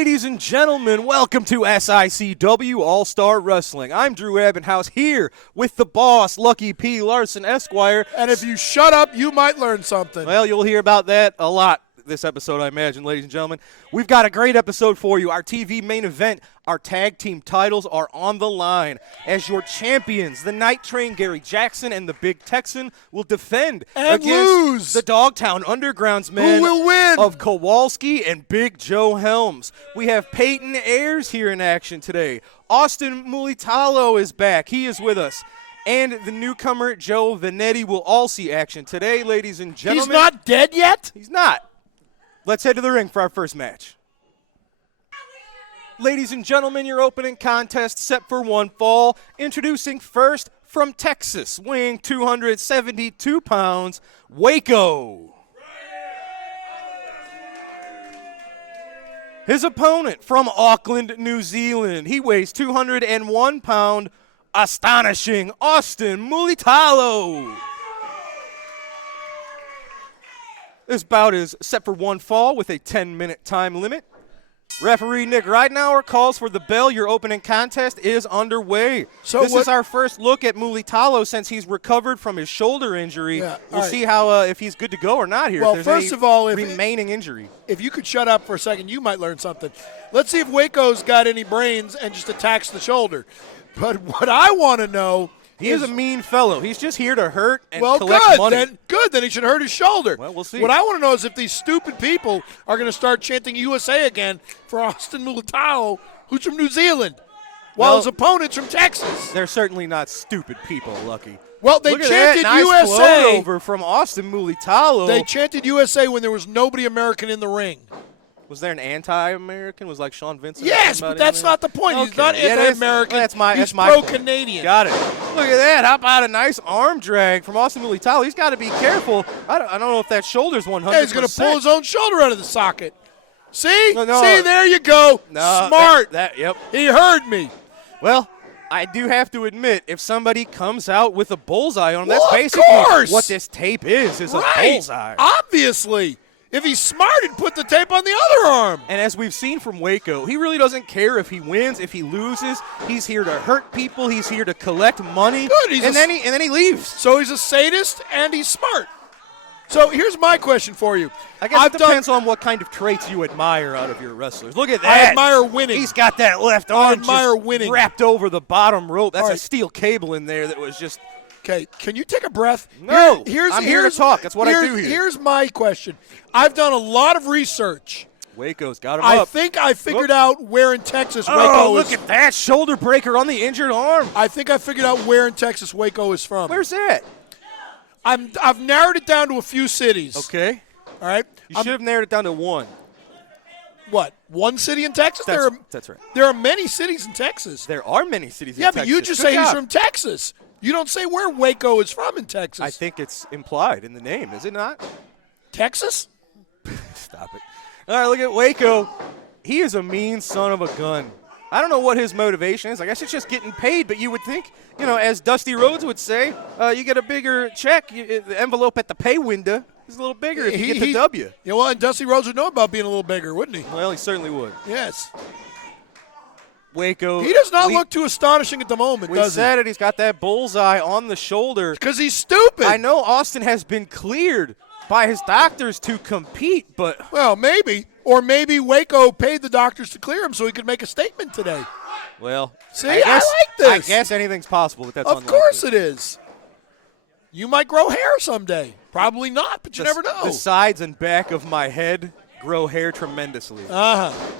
Ladies and gentlemen, welcome to SICW All-Star Wrestling. I'm Drew Abbenhouse here with the boss, Lucky P. Larson, Esquire. And if you shut up, you might learn something. Well, you'll hear about that a lot this episode, I imagine, ladies and gentlemen. We've got a great episode for you. Our TV main event, our tag team titles are on the line. As your champions, the Night Train, Gary Jackson, and the Big Texan will defend and against lose the Dogtown Underground's men Who will win? of Kowalski and Big Joe Helms. We have Peyton Ayers here in action today. Austin Mulitolo is back. He is with us. And the newcomer, Joe Vanetti, will all see action today, ladies and gentlemen. He's not dead yet? He's not. Let's head to the ring for our first match. Ladies and gentlemen, your opening contest set for one fall. Introducing first from Texas, weighing 272 pounds, Waco. His opponent from Auckland, New Zealand. He weighs 201 pounds, astonishing Austin Mulitolo. This bout is set for one fall with a 10-minute time limit. Referee Nick Ridenauer calls for the bell. Your opening contest is underway. So this is our first look at Mulitolo since he's recovered from his shoulder injury. Yeah, we'll see how if he's good to go or not here. Well, if there's first of all, remaining injury. If you could shut up for a second, you might learn something. Let's see if Waco's got any brains and just attacks the shoulder. But what I want to know He is a mean fellow. He's just here to hurt and collect good, money. Then he should hurt his shoulder. Well, we'll see. What I want to know is if these stupid people are going to start chanting USA again for Austin Mulitolo, who's from New Zealand, while his opponent's from Texas. They're certainly not stupid people, Lucky. Well, they Look at chanted that. Nice USA. float over from Austin Mulitolo. They chanted USA when there was nobody American in the ring. Was there an anti-American? Was like Sean Vincent? Yes, but that's not the point. Okay. He's not anti-American. That's my pro-Canadian. Got it. Look at that. How about a nice arm drag from Austin Mulitolo? He's got to be careful. I don't know if that shoulder's 100%. Yeah, he's going to pull his own shoulder out of the socket. See? No. See, there you go. No, Smart. Yep. He heard me. Well, I do have to admit, if somebody comes out with a bullseye on him, Well, that's of basically course. what this tape is a bullseye. Obviously. If he's smart, he'd put the tape on the other arm. And as we've seen from Waco, he really doesn't care if he wins, if he loses. He's here to hurt people. He's here to collect money. Good. And then he leaves. So he's a sadist and he's smart. So here's my question for you. I guess it depends on what kind of traits you admire out of your wrestlers. Look at that. I admire winning. He's got that left arm winning. wrapped over the bottom rope. That's All right. a steel cable in there that was just... Okay, can you take a breath? No, I'm here to talk. That's what I do here. Here's my question. I've done a lot of research. Waco's got him I up. think I figured out where in Texas Waco is. Look at that shoulder breaker on the injured arm. I think I figured out where in Texas Waco is from. Where's that? I've narrowed it down to a few cities. Okay. All right. You should have narrowed it down to one. What? One city in Texas? That's right. There are many cities in Texas. There are many cities in Yeah, Texas. but you just say he's from Texas. You don't say where Waco is from in Texas. I think it's implied in the name, is it not? Texas? Stop it. All right, look at Waco. He is a mean son of a gun. I don't know what his motivation is. I guess it's just getting paid, but you would think, as Dusty Rhodes would say, you get a bigger check. The envelope at the pay window is a little bigger if you get the W. Yeah, well, and Dusty Rhodes would know about being a little bigger, wouldn't he? Well, he certainly would. Yes. Waco. He does not look too astonishing at the moment, does he? We said it. He's got that bullseye on the shoulder. Because he's stupid. I know Austin has been cleared by his doctors to compete, but... Well, maybe. Or maybe Waco paid the doctors to clear him so he could make a statement today. Well, see, I like this. I guess anything's possible, but that's unlikely. Of course it is. You might grow hair someday. Probably not, but you never know. The sides and back of my head grow hair tremendously. Uh-huh.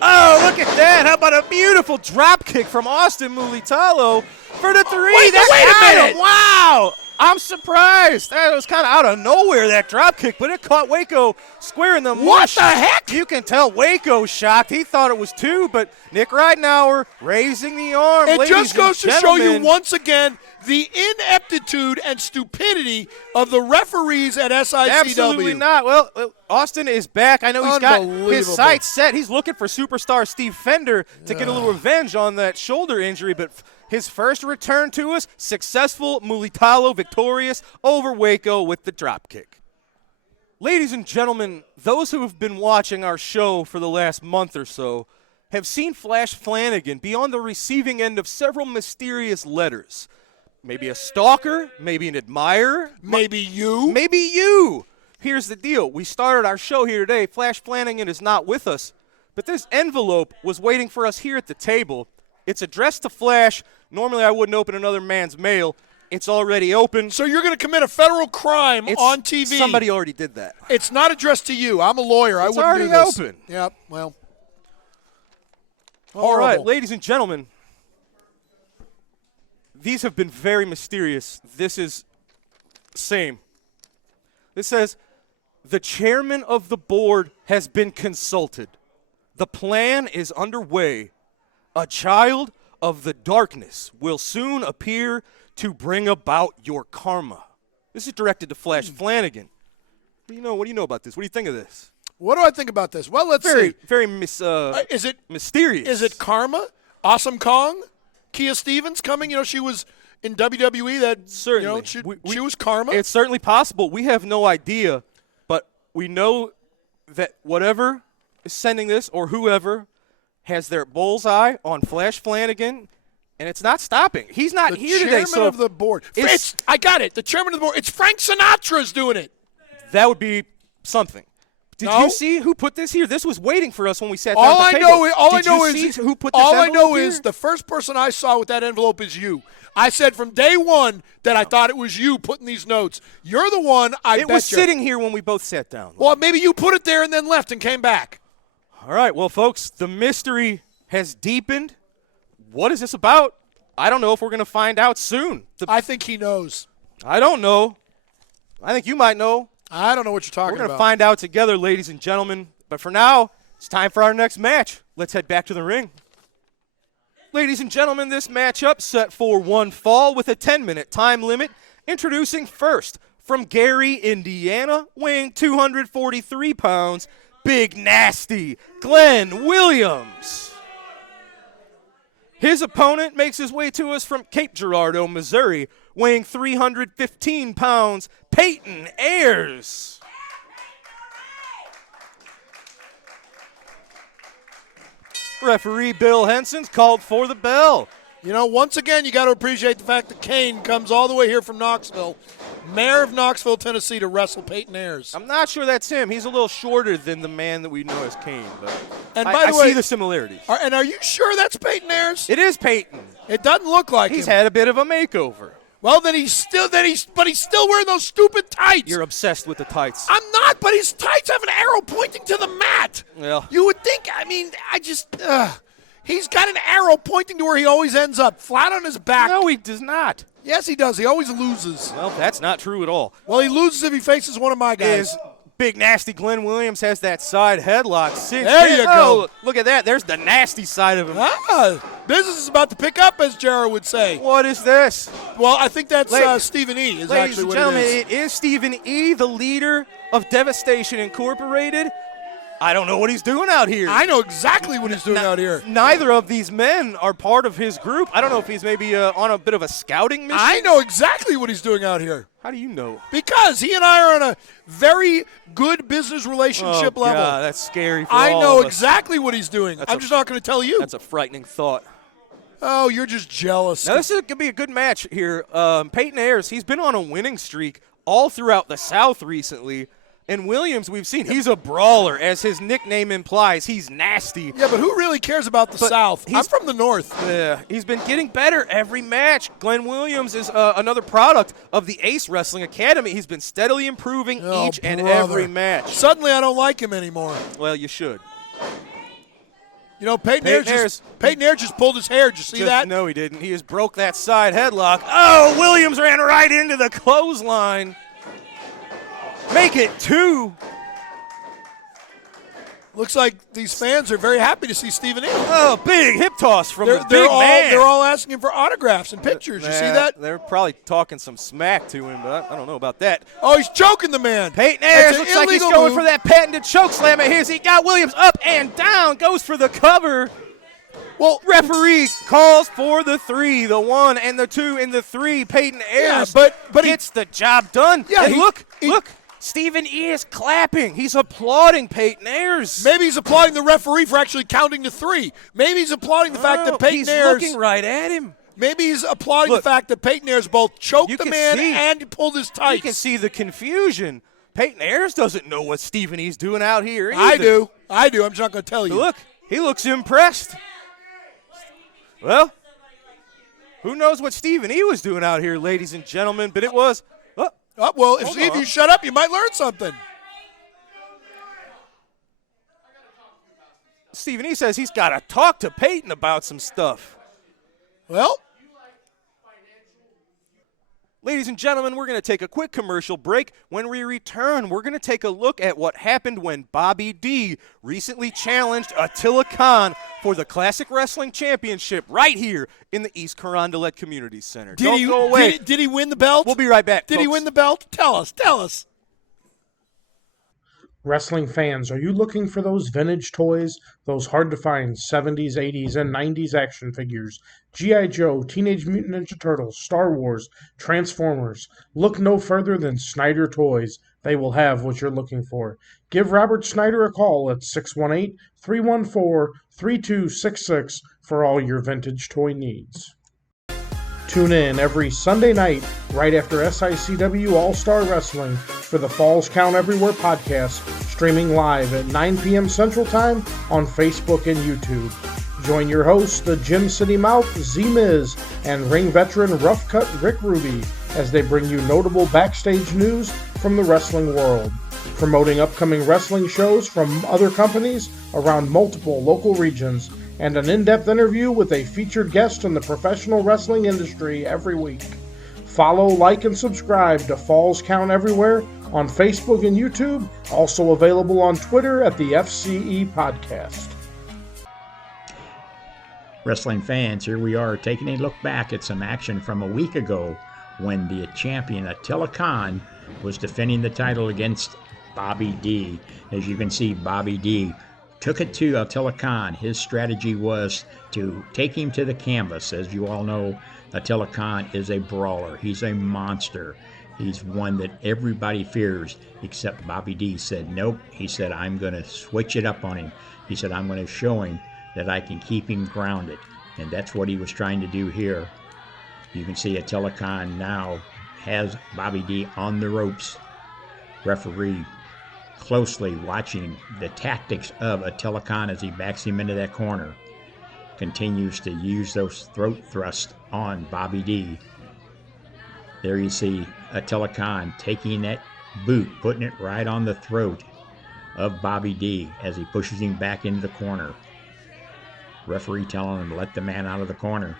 Oh, look at that. How about a beautiful drop kick from Austin Mulitolo for the three. Wait a minute. Wow. I'm surprised. That was kind of out of nowhere, that drop kick, but it caught Waco square in the mush. What the heck? You can tell Waco's shocked. He thought it was two, but Nick Ridenauer raising the arm. It just goes to show you gentlemen. once again the ineptitude and stupidity of the referees at SICW. Absolutely not. Well, Austin is back. I know he's got his sights set. He's looking for superstar Steve Fender to get a little revenge on that shoulder injury, but his first return to us, successful. Mulitolo victorious over Waco with the drop kick. Ladies and gentlemen, those who have been watching our show for the last month or so have seen Flash Flanagan be on the receiving end of several mysterious letters. Maybe a stalker, maybe an admirer. Maybe you. Maybe you. Here's the deal. We started our show here today. Flash Flanagan is not with us, but this envelope was waiting for us here at the table. It's addressed to Flash. Normally I wouldn't open another man's mail. It's already open. So you're going to commit a federal crime on TV. Somebody already did that. It's not addressed to you. I'm a lawyer. I wouldn't do this. It's already open. Yep, well. All right, Horrible. ladies and gentlemen, these have been very mysterious. This is same. This says, the chairman of the board has been consulted. The plan is underway. A child of the darkness will soon appear to bring about your karma. This is directed to Flash Flanagan. What do you know about this? What do you think of this? What do I think about this? Well, let's see. Very Is it mysterious. Is it karma? Awesome Kong? Kia Stevens coming? She was in WWE. That certainly. She was karma. It's certainly possible. We have no idea, but we know that whatever is sending this or whoever has their bullseye on Flash Flanagan. And it's not stopping. He's not here today. The chairman of the board. I got it. The chairman of the board. It's Frank Sinatra's doing it. That would be something. Did you see who put this here? This was waiting for us when we sat down All at the I table. know is who put this all I know here? is the first person I saw with that envelope is you. I said from day one that I thought it was you putting these notes. You're the one. It was sitting here when we both sat down. Well, maybe you put it there and then left and came back. All right. Well, folks, the mystery has deepened. What is this about? I don't know if we're going to find out soon. I think he knows. I don't know. I think you might know. I don't know what you're talking about. We're going to find out together, ladies and gentlemen. But for now, it's time for our next match. Let's head back to the ring. Ladies and gentlemen, this matchup set for one fall with a 10-minute time limit. Introducing first, from Gary, Indiana, weighing 243 pounds, Big Nasty, Glenn Williams. His opponent makes his way to us from Cape Girardeau, Missouri, weighing 315 pounds, Peyton Ayers. Referee Bill Henson's called for the bell. Once again, you got to appreciate the fact that Kane comes all the way here from Knoxville, mayor of Knoxville, Tennessee, to wrestle Peyton Ayers. I'm not sure that's him. He's a little shorter than the man that we know as Kane, but I see the similarities. And are you sure that's Peyton Ayers? It is Peyton. It doesn't look like He's him. had a bit of a makeover. Well, but he's still wearing those stupid tights. You're obsessed with the tights. I'm not, but his tights have an arrow pointing to the mat. Well, you would think. He's got an arrow pointing to where he always ends up, flat on his back. No, he does not. Yes, he does. He always loses. Well, that's not true at all. Well, he loses if he faces one of my guys. Big Nasty Glenn Williams has that side headlock. There you go. Look at that. There's the nasty side of him. Business is about to pick up, as Jared would say. What is this? Well, I think that's Stephen E. is actually what it is. Ladies and gentlemen, it is Stephen E., the leader of Devastation Incorporated. I don't know what he's doing out here. I know exactly what he's doing out here. Neither of these men are part of his group. I don't know if he's maybe on a bit of a scouting mission. I know exactly what he's doing out here. How do you know? Because he and I are on a very good business relationship level. God, that's scary for I all know of us. exactly what he's doing. I'm just not going to tell you. That's a frightening thought. Oh, you're just jealous. Now, this is going to be a good match here. Peyton Ayers, he's been on a winning streak all throughout the South recently. And Williams, we've seen, he's a brawler, as his nickname implies. He's nasty. Yeah, but who really cares about the South? I'm from the North. Yeah, he's been getting better every match. Glenn Williams is another product of the Ace Wrestling Academy. He's been steadily improving each and every match. Suddenly, I don't like him anymore. Well, you should. Peyton Ayers just pulled his hair. Did you see that? No, he didn't. He just broke that side headlock. Oh, Williams ran right into the clothesline. Make it 2. Looks like these fans are very happy to see Stephen E. Oh, big hip toss from the big man. They're all asking him for autographs and pictures. You see that? They're probably talking some smack to him, but I don't know about that. Oh, he's choking the man. Peyton Ayers looks like he's going for that patented choke slam of his. He got Williams up and down, goes for the cover. Well, referee calls for the 3, the 1 and the 2 and the 3. Peyton Ayers but gets the job done. Yeah, and look. Stephen E. is clapping. He's applauding Peyton Ayers. Maybe he's applauding the referee for actually counting to 3. Maybe he's applauding the fact that Peyton Ayers. He's looking right at him. Maybe he's applauding the fact that Peyton Ayers both choked the man see, and pulled his tights. You can see the confusion. Peyton Ayers doesn't know what Stephen E's doing out here either. I do. I'm just not going to tell you. But look, he looks impressed. Well, who knows what Stephen E was doing out here, ladies and gentlemen, but it was. Well, if you shut up, you might learn something. Stephen E says he's got to talk to Peyton about some stuff. Well, ladies and gentlemen, we're going to take a quick commercial break. When we return, we're going to take a look at what happened when Bobby D recently challenged Attila for the Classic Wrestling Championship right here in the East Carondelet Community Center. Don't go away. Did he win the belt? We'll be right back, Did he win the belt? Tell us. Wrestling fans, are you looking for those vintage toys, those hard-to-find 70s, 80s, and 90s action figures? G.I. Joe, Teenage Mutant Ninja Turtles, Star Wars, Transformers. Look no further than Snyder Toys. They will have what you're looking for. Give Robert Snyder a call at 618-314-3266 for all your vintage toy needs. Tune in every Sunday night right after SICW All-Star Wrestling for the Falls Count Everywhere podcast, streaming live at 9 p.m. Central Time on Facebook and YouTube. Join your hosts, the Gym City Mouth, Z-Miz, and ring veteran Rough Cut Rick Ruby as they bring you notable backstage news from the wrestling world, promoting upcoming wrestling shows from other companies around multiple local regions, and an in-depth interview with a featured guest in the professional wrestling industry every week. Follow, like, and subscribe to Falls Count Everywhere on Facebook and YouTube, also available on Twitter at the FCE Podcast. Wrestling fans, here we are taking a look back at some action from a week ago when the champion Attila was defending the title against Bobby D. As you can see, Bobby D took it to Attila. His strategy was to take him to the canvas. As you all know, Attila is a brawler. He's a monster. He's one that everybody fears, except Bobby D said, nope. He said, I'm going to switch it up on him. He said, I'm going to show him that I can keep him grounded. And that's what he was trying to do here. You can see Attila now has Bobby D on the ropes. Referee closely watching the tactics of Attila as he backs him into that corner. Continues to use those throat thrusts on Bobby D. There you see Attila taking that boot, putting it right on the throat of Bobby D as he pushes him back into the corner. Referee telling him to let the man out of the corner.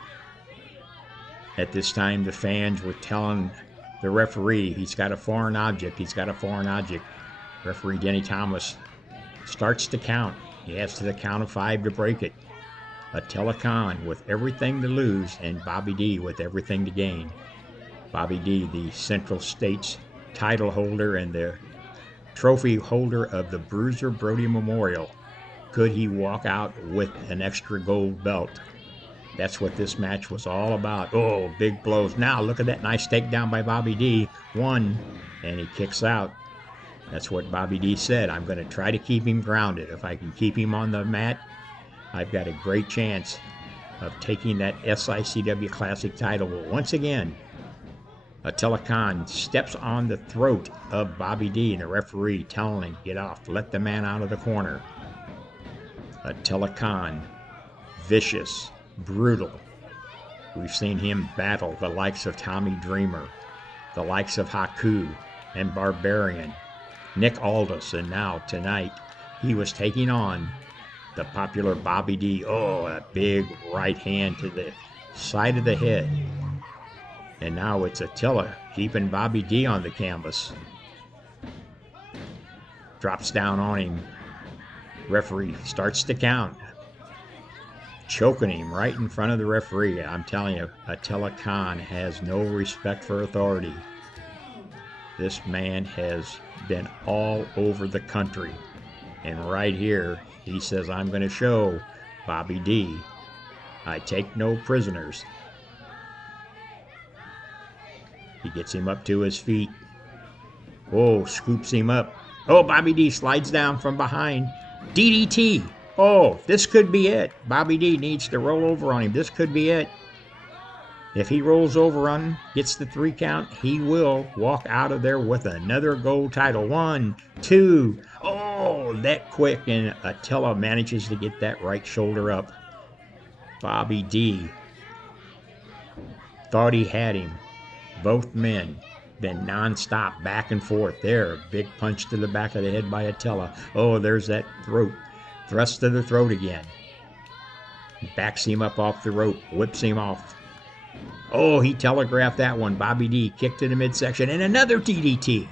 At this time, the fans were telling the referee he's got a foreign object. Referee Denny Thomas starts to count. He has to the count of 5 to break it. Attila with everything to lose and Bobby D with everything to gain. Bobby D, the Central States title holder and the trophy holder of the Bruiser Brody Memorial. Could he walk out with an extra gold belt? That's what this match was all about. Oh, big blows. Now look at that nice takedown by Bobby D. 1, and he kicks out. That's what Bobby D said. I'm going to try to keep him grounded. If I can keep him on the mat, I've got a great chance of taking that SICW Classic title. Once again, Attila steps on the throat of Bobby D, and the referee telling him, get off, let the man out of the corner. Attila vicious, brutal. We've seen him battle the likes of Tommy Dreamer, the likes of Haku and Barbarian, Nick Aldis, and now tonight he was taking on the popular Bobby D. Oh, a big right hand to the side of the head. And now it's Attila keeping Bobby D on the canvas. Drops down on him. Referee starts to count. Choking him right in front of the referee. I'm telling you, Attila has no respect for authority. This man has been all over the country. And right here, he says, I'm going to show Bobby D I take no prisoners. He gets him up to his feet. Oh, scoops him up. Oh, Bobby D slides down from behind. DDT. Oh, this could be it. Bobby D needs to roll over on him. This could be it. If he rolls over on him, gets the 3 count, he will walk out of there with another gold title. 1, 2. Oh, that quick, and Attila manages to get that right shoulder up. Bobby D thought he had him. Both men been nonstop back and forth. There, big punch to the back of the head by Attila. Oh, there's that throat. Thrust to the throat again. Backs him up off the rope, whips him off. Oh, he telegraphed that one. Bobby D kicked to the midsection, and another DDT.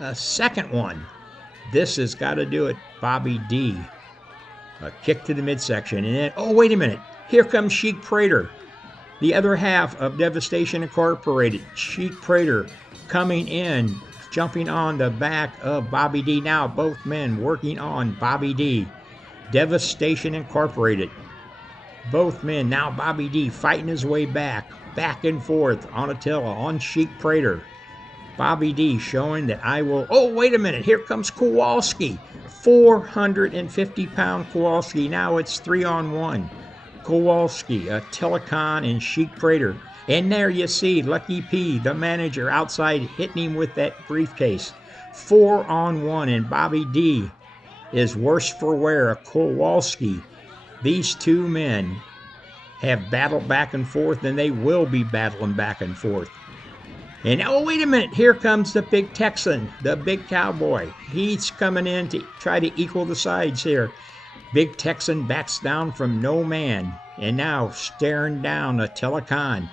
A second one. This has got to do it. Bobby D. A kick to the midsection, and then, oh, wait a minute. Here comes Sheik Prater, the other half of Devastation Incorporated. Sheik Prater coming in, jumping on the back of Bobby D. Now both men working on Bobby D. Devastation Incorporated. Both men, now Bobby D fighting his way back and forth on Attila, on Sheik Prater. Bobby D showing that I will... Oh, wait a minute. Here comes Kowalski. 450-pound Kowalski. Now it's 3-on-1. Kowalski, Attila Khan, and Sheik Prater. And there you see Lucky P, the manager, outside hitting him with that briefcase. 4-on-1, and Bobby D is worse for wear. Kowalski. These two men have battled back and forth, and they will be battling back and forth. And oh, wait a minute. Here comes the big Texan, the big cowboy. He's coming in to try to equal the sides here. Big Texan backs down from no man, and now staring down Attila Khan.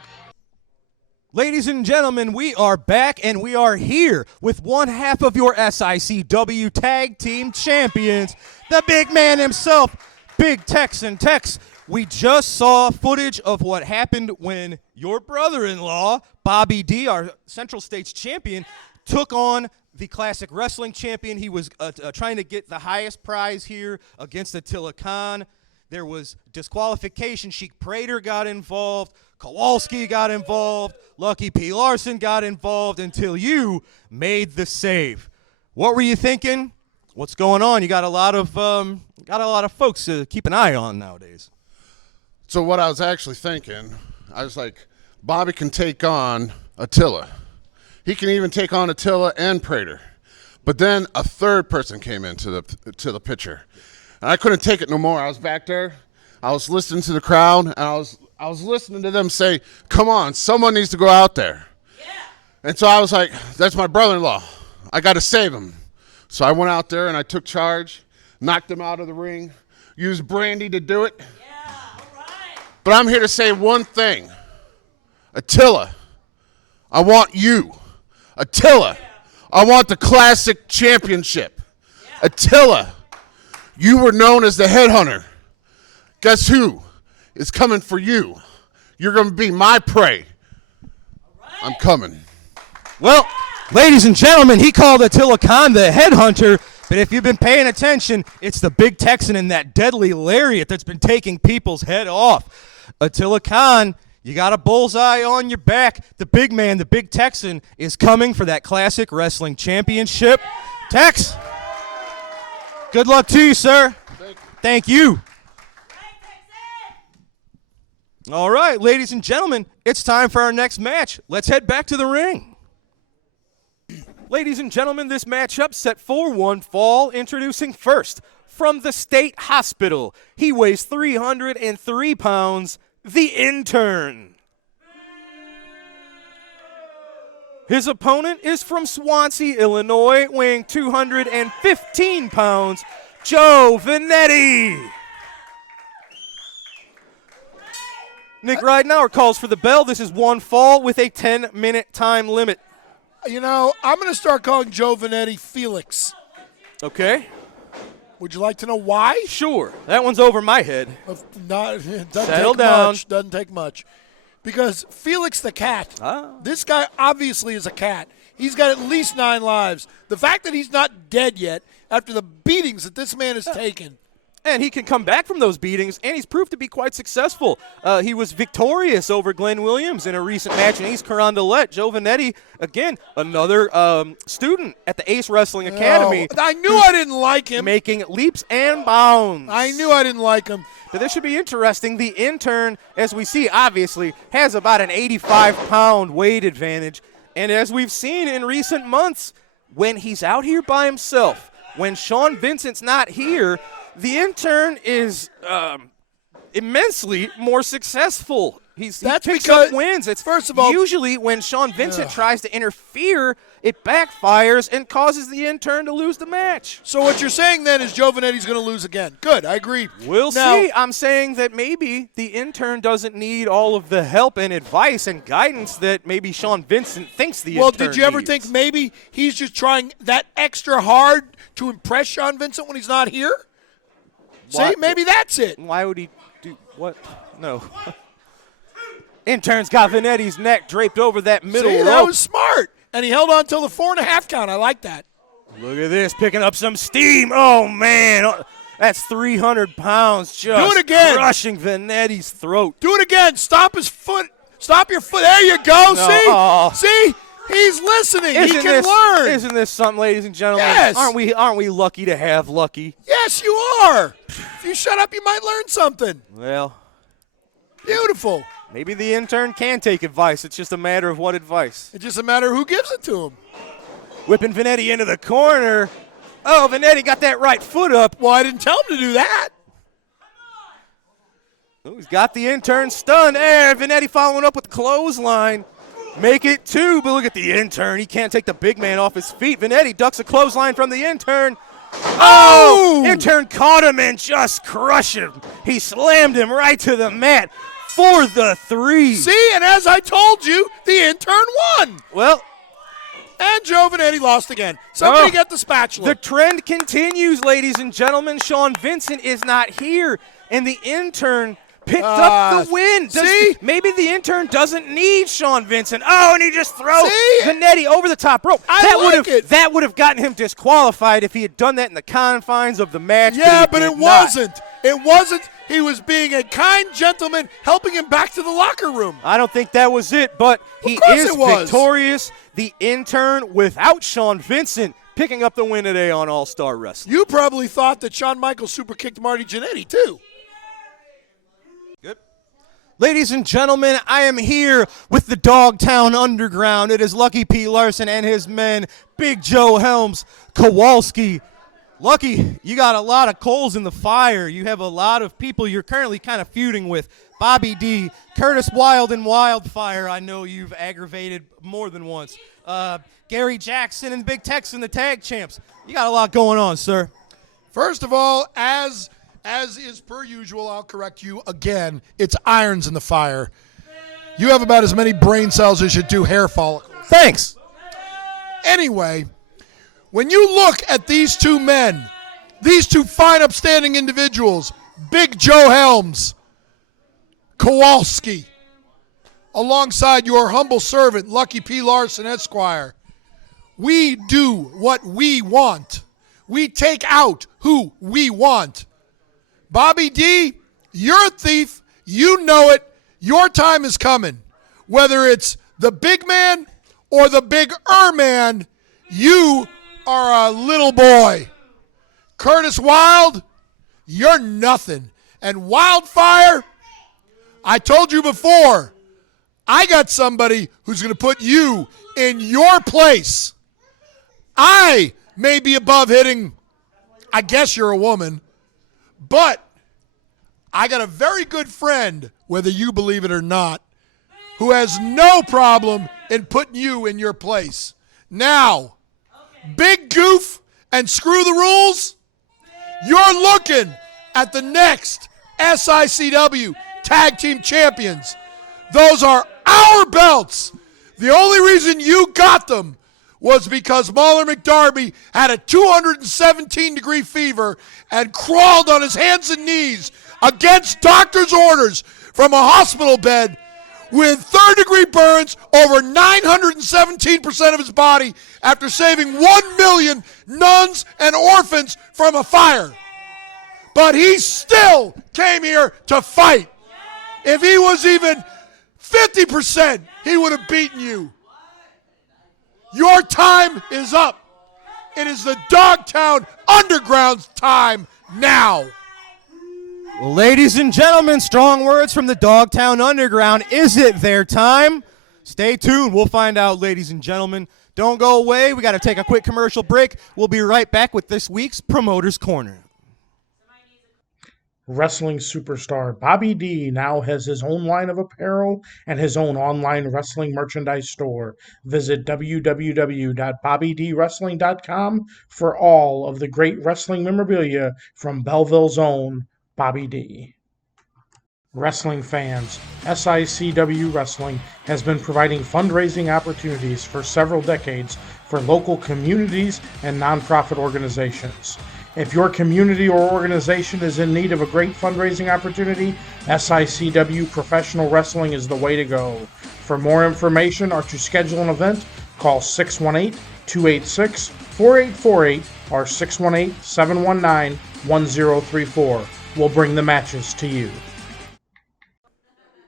Ladies and gentlemen, we are back, and we are here with one half of your SICW Tag Team Champions, the big man himself, Big Texan Tex. We just saw footage of what happened when your brother-in-law, Bobby D, our Central States champion, took on the Classic Wrestling champion. He was trying to get the highest prize here against Attila Khan. There was disqualification. Sheik Prater got involved. Kowalski got involved. Lucky P. Larson got involved until you made the save. What were you thinking? What's going on? You got a lot of folks to keep an eye on nowadays. So what I was actually thinking, I was like, Bobby can take on Attila. He can even take on Attila and Prater. But then a third person came into the picture. And I couldn't take it no more. I was back there. I was listening to the crowd, and I was listening to them say, come on, someone needs to go out there. Yeah. And so I was like, that's my brother-in-law. I got to save him. So I went out there, and I took charge, knocked him out of the ring, used Brandy to do it. Yeah, all right. But I'm here to say one thing. Attila, I want you. Attila, I want the Classic Championship. Yeah. Attila, you were known as the headhunter. Guess who is coming for you? You're going to be my prey. Right. I'm coming. Well, ladies and gentlemen, he called Attila Khan the headhunter, but if you've been paying attention, it's the big Texan and that deadly lariat that's been taking people's head off. Attila Khan, you got a bullseye on your back. The big man, the big Texan, is coming for that Classic Wrestling Championship. Tex, good luck to you, sir. Thank you. All right, ladies and gentlemen, it's time for our next match. Let's head back to the ring. Ladies and gentlemen, this matchup set for one fall. Introducing first, from the State Hospital, he weighs 303 pounds, the Intern. His opponent is from Swansea, Illinois, weighing 215 pounds, Joe Vanetti. Nick Ridenauer calls for the bell. This is one fall with a 10-minute time limit. You know, I'm going to start calling Joe Vanetti Felix. Okay. Would you like to know why? Sure. That one's over my head. Settle down. Doesn't take much. Because Felix the cat, this guy obviously is a cat. He's got at least 9 lives. The fact that he's not dead yet after the beatings that this man has taken, And he can come back from those beatings, and he's proved to be quite successful. He was victorious over Glenn Williams in a recent match in East Carondelet. Joe Vanetti, again, another student at the Ace Wrestling Academy. I knew I didn't like him. Making leaps and bounds. I knew I didn't like him. But this should be interesting. The intern, as we see, obviously, has about an 85-pound weight advantage. And as we've seen in recent months, when he's out here by himself, when Sean Vincent's not here, the intern is immensely more successful. He picks up wins. It's first of all, usually when Sean Vincent tries to interfere, it backfires and causes the intern to lose the match. So what you're saying then is Joe Vanetti's going to lose again. Good, I agree. We'll see. I'm saying that maybe the intern doesn't need all of the help and advice and guidance that maybe Sean Vincent thinks the intern needs. Well, did you ever think maybe he's just trying that extra hard to impress Sean Vincent when he's not here? See, maybe that's it. Why would he do what? No. Intern's got Vanetti's neck draped over that middle rope. That was smart. And he held on until the 4.5 count. I like that. Look at this, picking up some steam. Oh, man. That's 300 pounds just do it again. Crushing Vanetti's throat. Do it again. Stop his foot. Stop your foot. There you go. No. See? He's listening. He can learn. Isn't this something, ladies and gentlemen? Yes. Aren't we lucky to have Lucky? Yes, you are. If you shut up, you might learn something. Well. Beautiful. Maybe the intern can take advice. It's just a matter of what advice. It's just a matter of who gives it to him. Whipping Vanetti into the corner. Oh, Vanetti got that right foot up. Well, I didn't tell him to do that. Oh, he's got the intern stunned. And Vanetti following up with the clothesline. Make it 2, but look at the intern. He can't take the big man off his feet. Vanetti ducks a clothesline from the intern. Oh! Intern caught him and just crushed him. He slammed him right to the mat for the 3. See, and as I told you, the intern won. Well. And Joe Vanetti lost again. Somebody get the spatula. The trend continues, ladies and gentlemen. Sean Vincent is not here, and the intern picked up the win. Maybe the intern doesn't need Sean Vincent. Oh, and he just throws Vanetti over the top rope. That would have gotten him disqualified if he had done that in the confines of the match. Yeah, but it wasn't. It wasn't. He was being a kind gentleman, helping him back to the locker room. I don't think that was it, but he is victorious. The intern, without Sean Vincent, picking up the win today on All-Star Wrestling. You probably thought that Shawn Michaels super kicked Marty Jannetty, too. Ladies and gentlemen, I am here with the Dogtown Underground. It is Lucky P. Larson and his men, Big Joe Helms, Kowalski. Lucky, you got a lot of coals in the fire. You have a lot of people you're currently kind of feuding with. Bobby D, Curtis Wild and Wildfire, I know you've aggravated more than once. Gary Jackson and Big Texan, the tag champs. You got a lot going on, sir. First of all, as is per usual, I'll correct you again. It's irons in the fire. You have about as many brain cells as you do hair follicles. Thanks. Anyway, when you look at these two men, these two fine, upstanding individuals, Big Joe Helms, Kowalski, alongside your humble servant, Lucky P. Larson, Esquire, we do what we want. We take out who we want. Bobby D, you're a thief. You know it. Your time is coming. Whether it's the big man or the bigger man, you are a little boy. Curtis Wild, you're nothing. And Wildfire, I told you before, I got somebody who's going to put you in your place. I may be above hitting, I guess you're a woman, but I got a very good friend, whether you believe it or not, who has no problem in putting you in your place. Now, big goof and screw the rules, you're looking at the next SICW Tag Team Champions. Those are our belts. The only reason you got them was because Mauler McDarby had a 217-degree fever and crawled on his hands and knees against doctor's orders from a hospital bed with third-degree burns over 917% of his body after saving 1 million nuns and orphans from a fire. but he still came here to fight. If he was even 50%, he would have beaten you. Your time is up. It is the Dogtown Underground's time now. Ladies and gentlemen, strong words from the Dogtown Underground. Is it their time? Stay tuned. We'll find out, ladies and gentlemen. Don't go away. We got to take a quick commercial break. We'll be right back with this week's Promoter's Corner. Wrestling superstar Bobby D now has his own line of apparel and his own online wrestling merchandise store. Visit www.bobbydwrestling.com for all of the great wrestling memorabilia from Belleville's own Bobby D. Wrestling fans, SICW Wrestling has been providing fundraising opportunities for several decades for local communities and nonprofit organizations. If your community or organization is in need of a great fundraising opportunity, SICW Professional Wrestling is the way to go. For more information or to schedule an event, call 618-286-4848 or 618-719-1034. We'll bring the matches to you.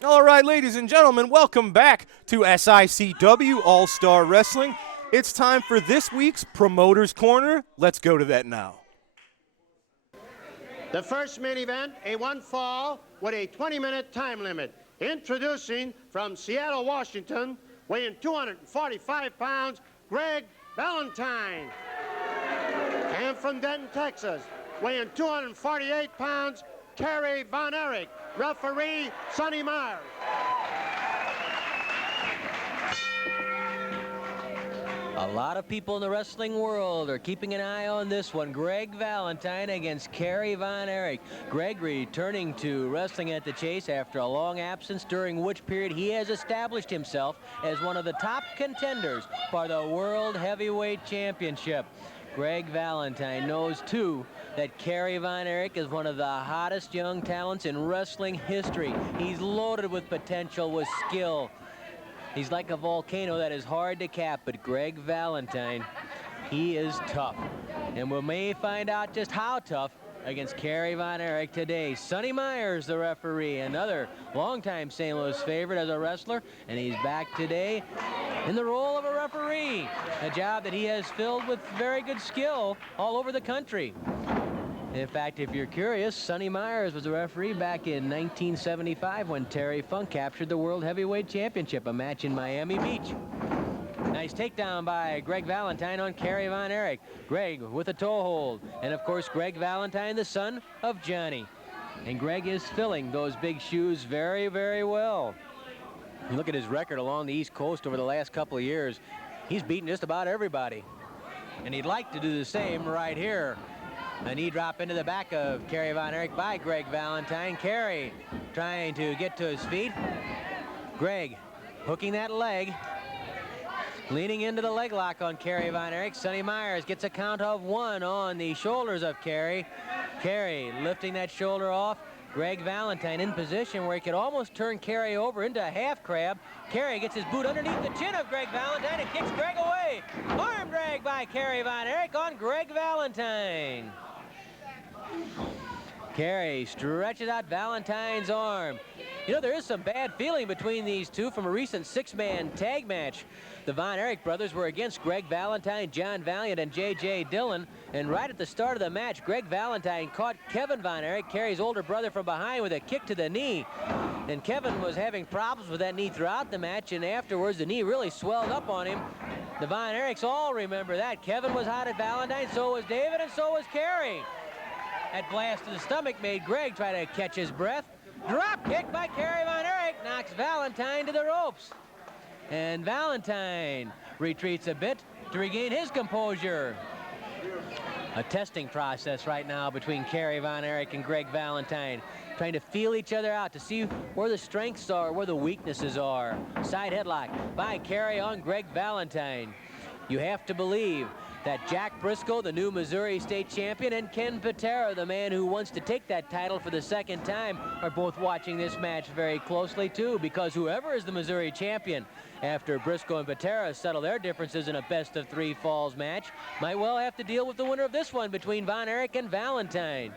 All right, ladies and gentlemen, welcome back to SICW All-Star Wrestling. It's time for this week's Promoter's Corner. Let's go to that now. The first main event, a one fall with a 20-minute time limit. Introducing from Seattle, Washington, weighing 245 pounds, Greg Valentine. And from Denton, Texas, weighing 248 pounds, Kerry Von Erich. Referee, Sonny Myers. A lot of people in the wrestling world are keeping an eye on this one. Greg Valentine against Kerry Von Erich. Greg returning to wrestling at the Chase after a long absence, during which period he has established himself as one of the top contenders for the World Heavyweight Championship. Greg Valentine knows, too, that Kerry Von Erich is one of the hottest young talents in wrestling history. He's loaded with potential, with skill. He's like a volcano that is hard to cap, but Greg Valentine, he is tough. And we may find out just how tough against Kerry Von Erich today. Sonny Myers, the referee, another longtime St. Louis favorite as a wrestler, and he's back today in the role of a referee, a job that he has filled with very good skill all over the country. In fact, if you're curious, Sonny Myers was a referee back in 1975 when Terry Funk captured the World Heavyweight Championship, a match in Miami Beach. Nice takedown by Greg Valentine on Kerry Von Erich. Greg with a toe hold. And, of course, Greg Valentine, the son of Johnny. And Greg is filling those big shoes very, very well. You look at his record along the East Coast over the last couple of years. He's beaten just about everybody. And he'd like to do the same right here. A knee drop into the back of Kerry Von Erich by Greg Valentine. Kerry trying to get to his feet. Greg hooking that leg. Leaning into the leg lock on Kerry Von Erich. Sonny Myers gets a count of one on the shoulders of Kerry. Kerry lifting that shoulder off. Greg Valentine in position where he could almost turn Kerry over into a half crab. Kerry gets his boot underneath the chin of Greg Valentine and kicks Greg away. Arm drag by Kerry Von Erich on Greg Valentine. Kerry stretches out Valentine's arm. You know, there is some bad feeling between these two from a recent six-man tag match. The Von Erich brothers were against Greg Valentine, John Valiant, and J.J. Dillon. And right at the start of the match, Greg Valentine caught Kevin Von Erich, Kerry's older brother, from behind with a kick to the knee. And Kevin was having problems with that knee throughout the match, and afterwards the knee really swelled up on him. The Von Erichs all remember that. Kevin was hot at Valentine, so was David, and so was Kerry. That blast to the stomach made Greg try to catch his breath. Drop kick by Kerry Von Erich knocks Valentine to the ropes. And Valentine retreats a bit to regain his composure. A testing process right now between Kerry Von Erich and Greg Valentine, trying to feel each other out to see where the strengths are, where the weaknesses are. Side headlock by Kerry on Greg Valentine. You have to believe that Jack Briscoe, the new Missouri State champion, and Ken Patera, the man who wants to take that title for the second time, are both watching this match very closely too, because whoever is the Missouri champion after Briscoe and Patera settle their differences in a best-of-3 falls match might well have to deal with the winner of this one between Von Erich and Valentine.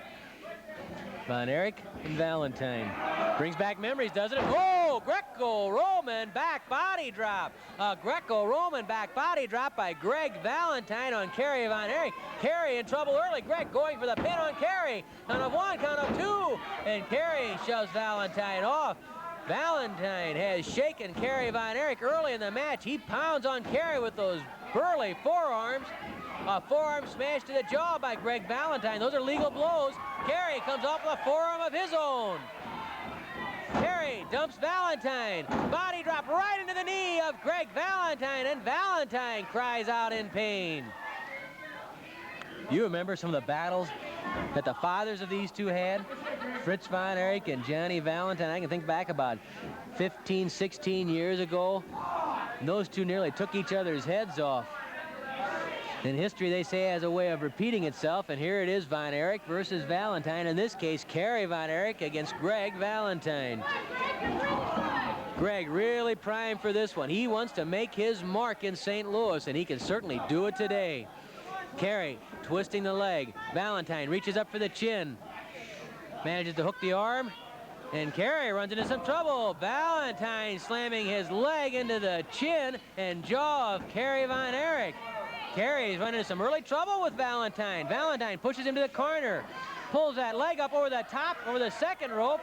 Von Erich and Valentine. Brings back memories, doesn't it? Oh, Greco-Roman back body drop. A Greco-Roman back body drop by Greg Valentine on Kerry Von Erich. Kerry in trouble early. Greg going for the pin on Kerry. Count of one, count of two. And Kerry shoves Valentine off. Valentine has shaken Kerry Von Erich early in the match. He pounds on Kerry with those burly forearms. A forearm smash to the jaw by Greg Valentine. Those are legal blows. Kerry comes off with a forearm of his own. Kerry dumps Valentine. Body drop right into the knee of Greg Valentine, and Valentine cries out in pain. You remember some of the battles that the fathers of these two had? Fritz Von Erich and Johnny Valentine. I can think back about 15, 16 years ago. And those two nearly took each other's heads off. In history, they say, has a way of repeating itself, and here it is, Von Erich versus Valentine. In this case, Kerry Von Erich against Greg Valentine. Greg really primed for this one. He wants to make his mark in St. Louis, and he can certainly do it today. Kerry twisting the leg. Valentine reaches up for the chin. Manages to hook the arm, and Kerry runs into some trouble. Valentine slamming his leg into the chin and jaw of Kerry Von Erich. Kerry's running into some early trouble with Valentine. Valentine pushes him to the corner, pulls that leg up over the top, over the second rope,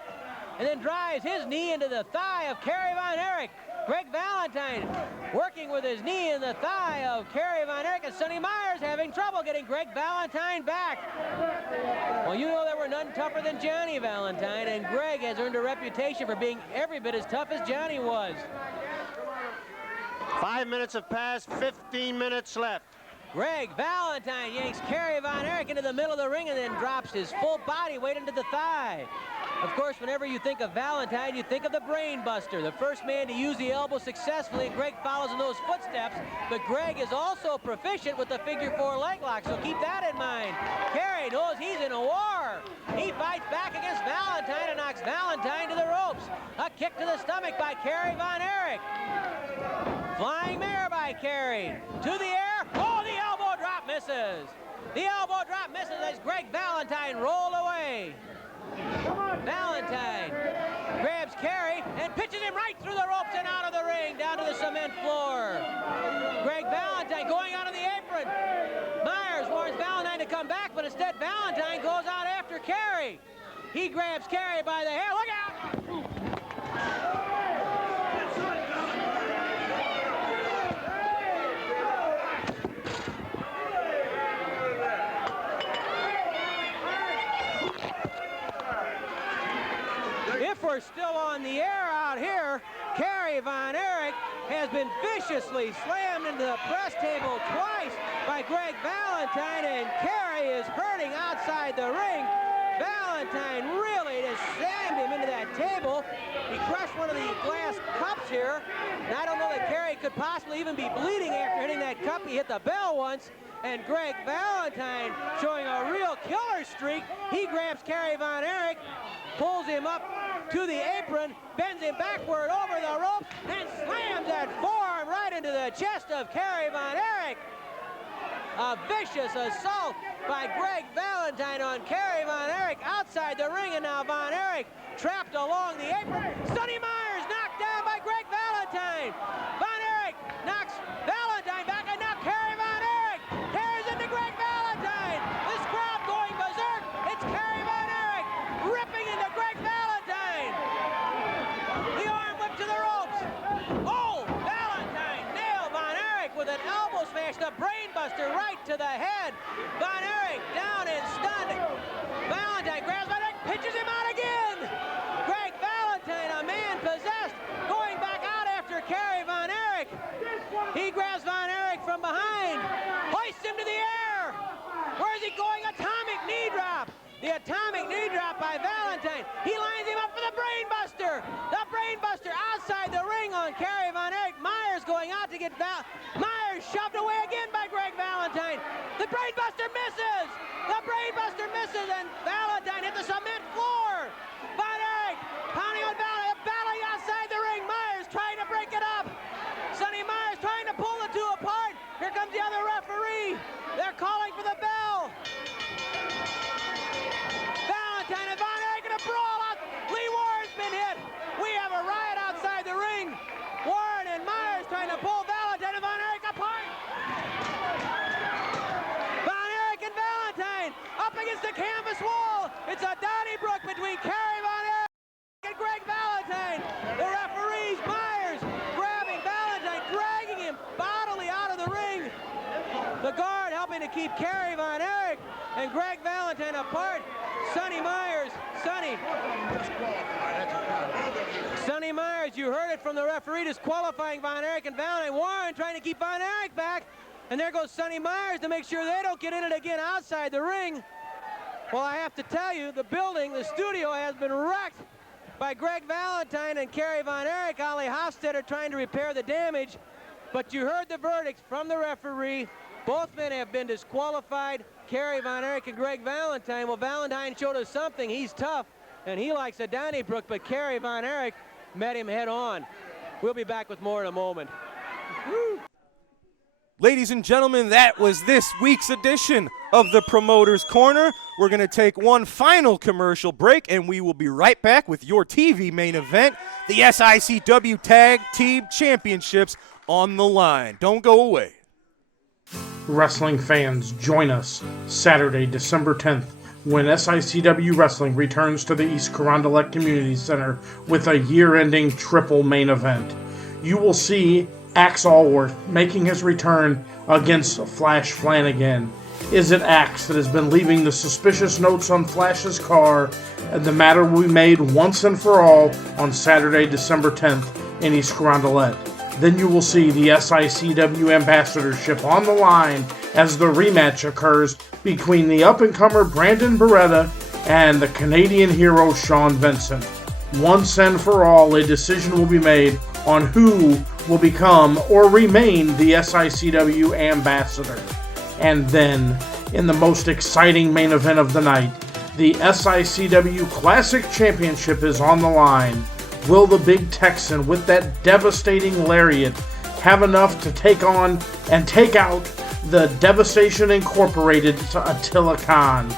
and then drives his knee into the thigh of Kerry Von Erich. Greg Valentine working with his knee in the thigh of Kerry Von Erich, and Sonny Myers having trouble getting Greg Valentine back. Well, you know there were none tougher than Johnny Valentine, and Greg has earned a reputation for being every bit as tough as Johnny was. 5 minutes have passed, 15 minutes left. Greg Valentine yanks Kerry Von Erich into the middle of the ring and then drops his full body weight into the thigh. Of course, whenever you think of Valentine, you think of the brain buster, the first man to use the elbow successfully, and Greg follows in those footsteps. But Greg is also proficient with the figure four leg lock, so keep that in mind. Kerry knows he's in a war. He fights back against Valentine and knocks Valentine to the ropes. A kick to the stomach by Kerry Von Erich. Flying mare by Kerry. To the air. Oh, the elbow drop misses. The elbow drop misses as Greg Valentine rolled away. Valentine grabs Kerry and pitches him right through the ropes and out of the ring, down to the cement floor. Greg Valentine going out of the apron. Myers warns Valentine to come back, but instead Valentine goes out after Kerry. He grabs Kerry by the hair. Look out! If we're still on the air out here, Kerry Von Erich has been viciously slammed into the press table twice by Greg Valentine, and Kerry is hurting outside the ring. Valentine really just slammed him into that table. He crushed one of the glass cups here, and I don't know that Kerry could possibly even be bleeding after hitting that cup. He hit the bell once, and Greg Valentine showing a real killer streak. He grabs Kerry Von Erich, pulls him up to the apron, bends him backward over the ropes, and slams that forearm right into the chest of Kerry Von Erich. A vicious assault by Greg Valentine on Kerry Von Erich outside the ring, and now Von Erich trapped along the apron. Sonny Myers knocked down by Greg Valentine. Von Erich knocks Valentine back, and now Kerry Von Erich tears into Greg Valentine. This crowd going berserk. It's Kerry Von Erich ripping into Greg Valentine. The arm whip to the ropes. Oh, Valentine nailed Von Erich with an elbow smash, the brain buster right to the head. Von Erich down and stunned. Valentine grabs Von Erich, pitches him out again. Greg Valentine, a man possessed, going back out after Kerry Von Erich. He grabs Von Erich from behind, hoists him to the air. Where is he going? Atomic knee drop. The atomic knee drop by Valentine. He lines him up for the brain buster. The brain buster outside the ring on Kerry Von Erich. Myers going out to get Myers shoved away again by Greg Valentine. The brain buster misses. The brain buster misses, and Valentine hit the cement floor. Von Erich pounding on Valentine, battling outside the ring. Myers trying to break it up. Sonny Myers trying to pull the two apart. Here comes the other referee. They're calling for the bell. Valentine and Von Erich keep Kerry Von Erich and Greg Valentine apart. Sonny Myers, Sonny Myers, you heard it from the referee, disqualifying Von Erich and Valentine. Warren trying to keep Von Erich back. And there goes Sonny Myers to make sure they don't get in it again outside the ring. Well, I have to tell you, the studio has been wrecked by Greg Valentine and Kerry Von Erich. Ollie Hofstetter trying to repair the damage. But you heard the verdicts from the referee. Both men have been disqualified, Kerry Von Erich and Greg Valentine. Well, Valentine showed us something. He's tough, and he likes a Donnybrook, but Kerry Von Erich met him head on. We'll be back with more in a moment. Woo. Ladies and gentlemen, that was this week's edition of the Promoter's Corner. We're going to take one final commercial break, and we will be right back with your TV main event, the SICW Tag Team Championships on the line. Don't go away. Wrestling fans, join us Saturday, December 10th, when SICW Wrestling returns to the East Carondelet Community Center with a year-ending triple main event. You will see Axe Allworth making his return against Flash Flanagan. Is it Axe that has been leaving the suspicious notes on Flash's car, and the matter will be made once and for all on Saturday, December 10th in East Carondelet? Then you will see the SICW ambassadorship on the line as the rematch occurs between the up-and-comer Brandon Beretta and the Canadian hero Sean Vincent. Once and for all, a decision will be made on who will become or remain the SICW ambassador. And then, in the most exciting main event of the night, the SICW Classic Championship is on the line. Will the Big Texan, with that devastating lariat, have enough to take on and take out the Devastation Incorporated to Attila Khan?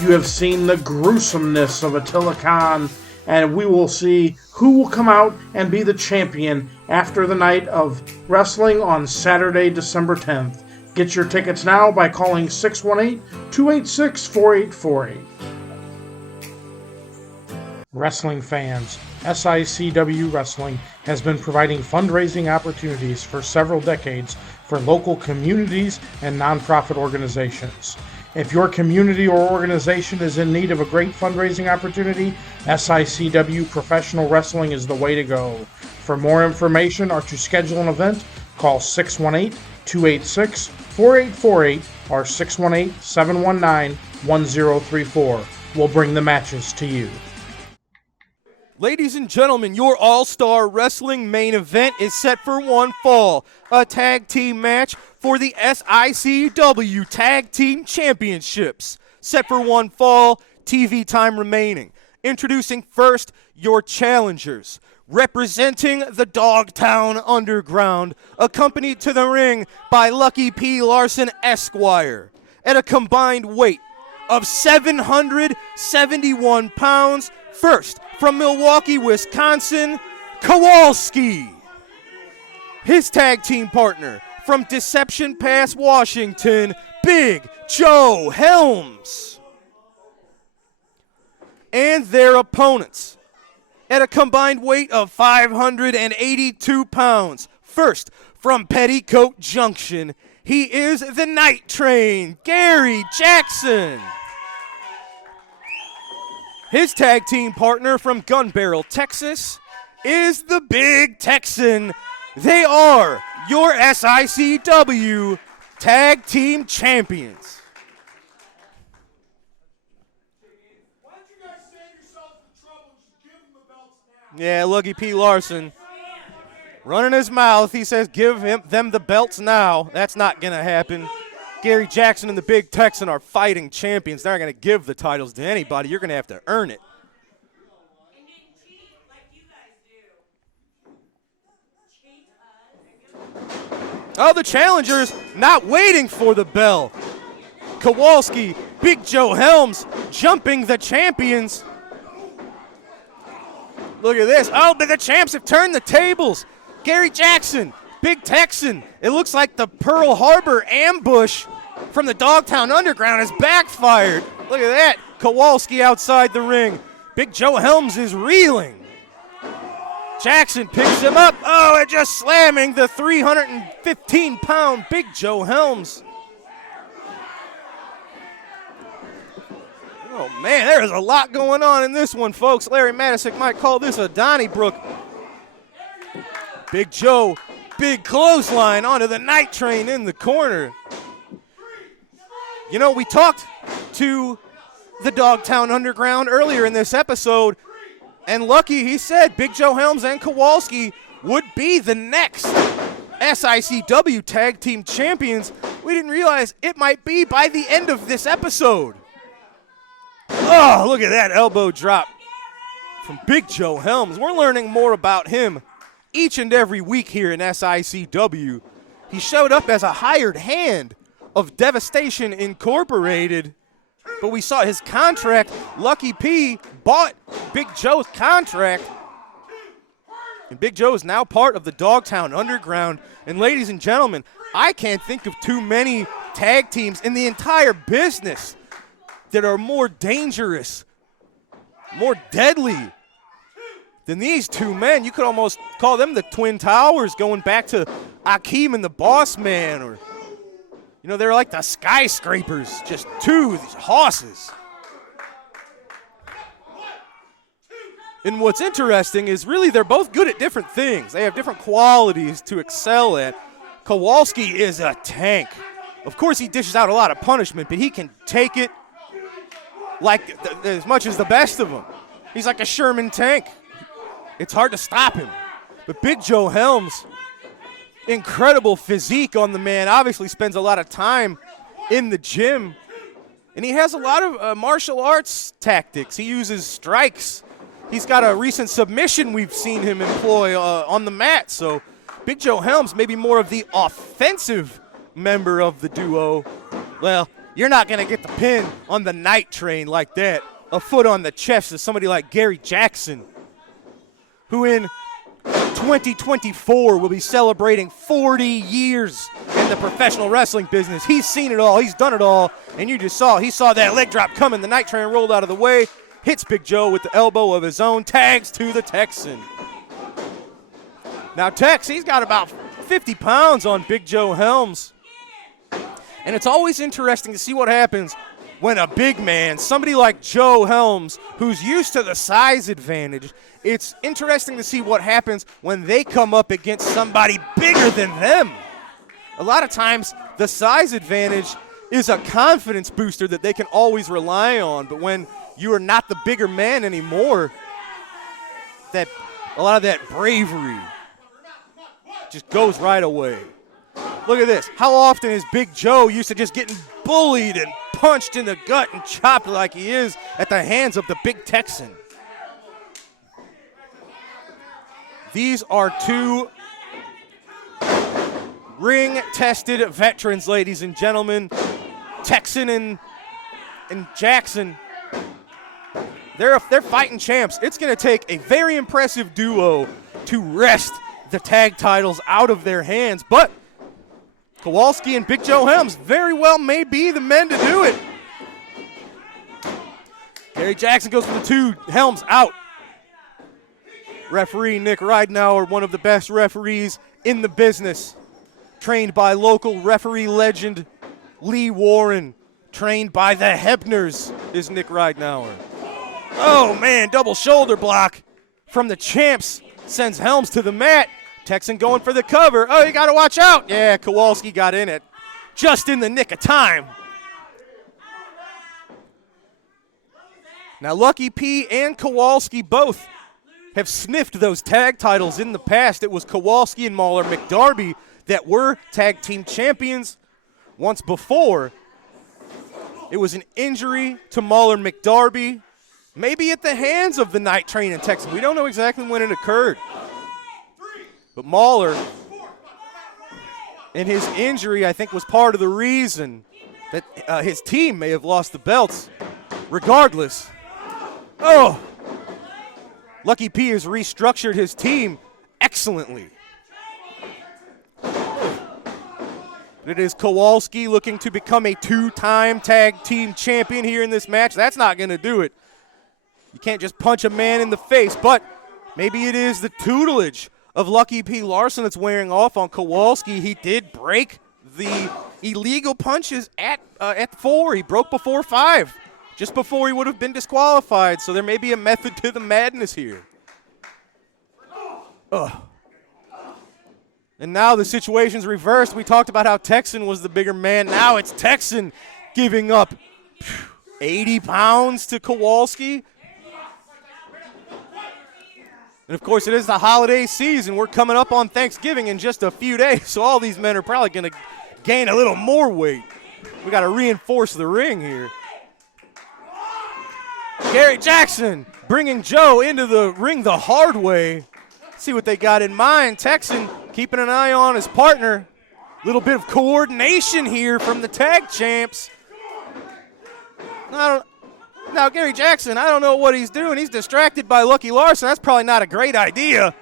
You have seen the gruesomeness of Attila Khan, and we will see who will come out and be the champion after the night of wrestling on Saturday, December 10th. Get your tickets now by calling 618-286-4848. Wrestling fans, SICW Wrestling has been providing fundraising opportunities for several decades for local communities and nonprofit organizations. If your community or organization is in need of a great fundraising opportunity, SICW Professional Wrestling is the way to go. For more information or to schedule an event, call 618-286-4848 or 618-719-1034. We'll bring the matches to you. Ladies and gentlemen, your All-Star Wrestling main event is set for one fall. A tag team match for the SICW Tag Team Championships. Set for one fall, TV time remaining. Introducing first, your challengers. Representing the Dogtown Underground, accompanied to the ring by Lucky P. Larson Esquire. At a combined weight of 771 pounds, first, from Milwaukee, Wisconsin, Kowalski. His tag team partner from Deception Pass, Washington, Big Joe Helms. And their opponents at a combined weight of 582 pounds. First, from Petticoat Junction, he is the Night Train, Gary Jackson. His tag team partner from Gun Barrel, Texas, is the Big Texan. They are your SICW Tag Team Champions. Why don't you guys save yourself the trouble and just give them the belts now? Yeah, Lucky P. Larson running his mouth. He says, give them the belts now. That's not going to happen. Gary Jackson and the Big Texan are fighting champions. They're not going to give the titles to anybody. You're going to have to earn it. And then cheat like you guys do. Oh, the challengers not waiting for the bell. Kowalski, Big Joe Helms jumping the champions. Look at this. Oh, but the champs have turned the tables. Gary Jackson, Big Texan. It looks like the Pearl Harbor ambush from the Dogtown Underground has backfired. Look at that. Kowalski outside the ring. Big Joe Helms is reeling. Jackson picks him up. Oh, and just slamming the 315-pound Big Joe Helms. Oh, man, there is a lot going on in this one, folks. Larry Matisick might call this a Donnybrook. Big Joe, big clothesline onto the night train in the corner. You know, we talked to the Dogtown Underground earlier in this episode, and Lucky, he said Big Joe Helms and Kowalski would be the next SICW Tag Team Champions. We didn't realize it might be by the end of this episode. Oh, look at that elbow drop from Big Joe Helms. We're learning more about him each and every week here in SICW. He showed up as a hired hand of Devastation Incorporated, but we saw his contract. Lucky P bought Big Joe's contract, and Big Joe is now part of the Dogtown Underground. And ladies and gentlemen, I can't think of too many tag teams in the entire business that are more dangerous, more deadly than these two men. You could almost call them the Twin Towers, going back to Akeem and the Boss Man, or, you know, they're like the skyscrapers, just these horses. And what's interesting is really they're both good at different things. They have different qualities to excel at. Kowalski is a tank. Of course, he dishes out a lot of punishment, but he can take it like as much as the best of them. He's like a Sherman tank. It's hard to stop him. But Big Joe Helms, incredible physique on the man, obviously spends a lot of time in the gym, and he has a lot of martial arts tactics. He uses strikes. He's got a recent submission we've seen him employ on the mat. So Big Joe Helms may be more of the offensive member of the duo. Well, you're not going to get the pin on the night train like that. A foot on the chest of somebody like Gary Jackson, who in 2024 will be celebrating 40 years in the professional wrestling business. He's seen it all. He's done it all. And you just saw, he saw that leg drop coming. The night train rolled out of the way, hits Big Joe with the elbow of his own, tags to the Texan. Now Tex, he's got about 50 pounds on Big Joe Helms. And it's always interesting to see what happens when a big man, somebody like Joe Helms, who's used to the size advantage, it's interesting to see what happens when they come up against somebody bigger than them. A lot of times, the size advantage is a confidence booster that they can always rely on, but when you are not the bigger man anymore, that a lot of that bravery just goes right away. Look at this. How often is Big Joe used to just getting bullied and punched in the gut and chopped like he is at the hands of the big Texan? These are two ring-tested veterans, ladies and gentlemen. Texan and Jackson. They're fighting champs. It's going to take a very impressive duo to wrest the tag titles out of their hands, but Kowalski and Big Joe Helms very well may be the men to do it. Gary Jackson goes for the two. Helms out. Referee Nick Ridenauer, one of the best referees in the business. Trained by local referee legend Lee Warren. Trained by the Hebners is Nick Ridenauer. Oh, man, double shoulder block from the champs. Sends Helms to the mat. Texan going for the cover. Oh, you got to watch out. Yeah, Kowalski got in it just in the nick of time. Now, Lucky P and Kowalski both have sniffed those tag titles in the past. It was Kowalski and Mauler McDarby that were tag team champions once before. It was an injury to Mauler McDarby, maybe at the hands of the Night Train in Texas. We don't know exactly when it occurred. But Mauler and his injury, I think, was part of the reason that his team may have lost the belts. Regardless, Lucky P has restructured his team excellently. It is Kowalski looking to become a two-time tag team champion here in this match. That's not going to do it. You can't just punch a man in the face, but maybe it is the tutelage of Lucky P. Larson that's wearing off on Kowalski. He did break the illegal punches at 4. He broke before 5. just before he would have been disqualified, so there may be a method to the madness here. Ugh. And now the situation's reversed. We talked about how Texan was the bigger man. Now it's Texan giving up 80 pounds to Kowalski. And, of course, it is the holiday season. We're coming up on Thanksgiving in just a few days, so all these men are probably going to gain a little more weight. We got to reinforce the ring here. Gary Jackson bringing Joe into the ring the hard way. See what they got in mind. Texan keeping an eye on his partner. Little bit of coordination here from the tag champs. Now, Gary Jackson, I don't know what he's doing. He's distracted by Lucky Larson. That's probably not a great idea.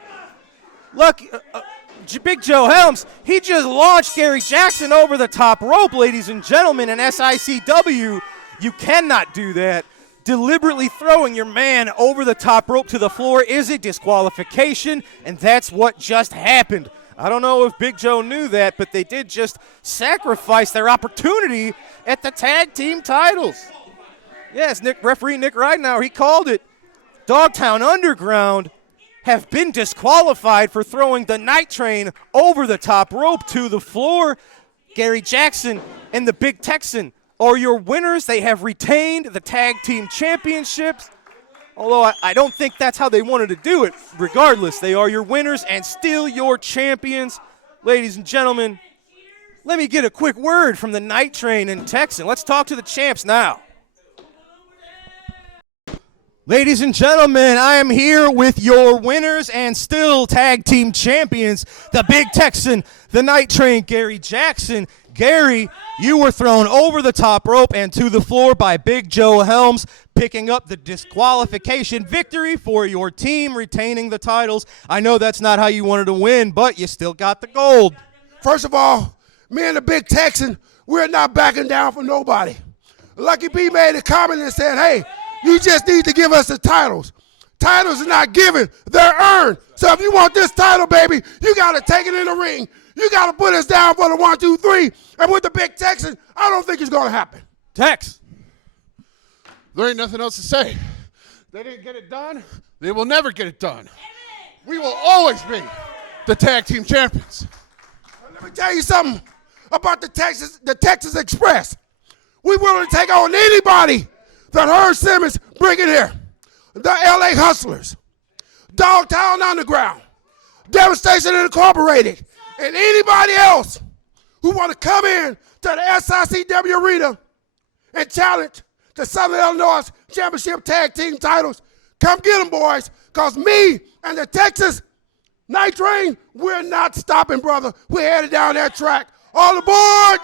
Big Joe Helms, he just launched Gary Jackson over the top rope, ladies and gentlemen, in SICW. You cannot do that. Deliberately throwing your man over the top rope to the floor is a disqualification, and that's what just happened. I don't know if Big Joe knew that, but they did just sacrifice their opportunity at the tag team titles. Yes, referee Nick Ridenauer, he called it. Dogtown Underground have been disqualified for throwing the Night Train over the top rope to the floor. Gary Jackson and the Big Texan are your winners. They have retained the tag team championships. Although I don't think that's how they wanted to do it. Regardless, they are your winners and still your champions. Ladies and gentlemen, let me get a quick word from the Night Train and Texan. Let's talk to the champs now. Ladies and gentlemen, I am here with your winners and still tag team champions, the Big Texan, the Night Train, Gary Jackson. Gary, you were thrown over the top rope and to the floor by Big Joe Helms, picking up the disqualification victory for your team, retaining the titles. I know that's not how you wanted to win, but you still got the gold. First of all, me and the Big Texan, we're not backing down for nobody. Lucky P made a comment and said, hey, you just need to give us the titles. Titles are not given, they're earned. So if you want this title, baby, you got to take it in the ring. You got to put us down for the 1, 2, 3. And with the Big Texan, I don't think it's going to happen. Tex. There ain't nothing else to say. They didn't get it done. They will never get it done. We will always be the tag team champions. Let me tell you something about the Texas Express. We willing to take on anybody that Herb Simmons bring in here. The LA Hustlers, Dogtown Underground, Devastation Incorporated, and anybody else who want to come in to the SICW arena and challenge the Southern Illinois Championship Tag Team titles, come get them, boys, because me and the Texas Night Train, we're not stopping, brother. We're headed down that track. All aboard!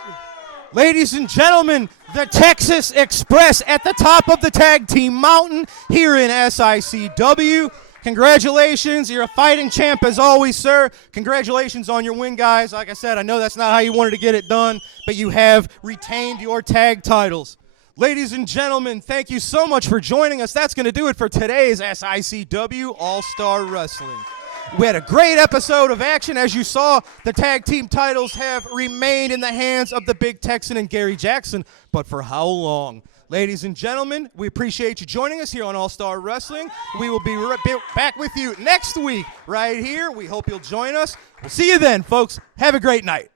Ladies and gentlemen, the Texas Express at the top of the tag team mountain here in SICW. Congratulations. You're a fighting champ as always, sir. Congratulations on your win, guys. Like I said, I know that's not how you wanted to get it done, but you have retained your tag titles. Ladies and gentlemen, thank you so much for joining us. That's going to do it for today's SICW All-Star Wrestling. We had a great episode of action. As you saw, the tag team titles have remained in the hands of the Big Texan and Gary Jackson, but for how long? Ladies and gentlemen, we appreciate you joining us here on All-Star Wrestling. We will be back with you next week right here. We hope you'll join us. We'll see you then, folks. Have a great night.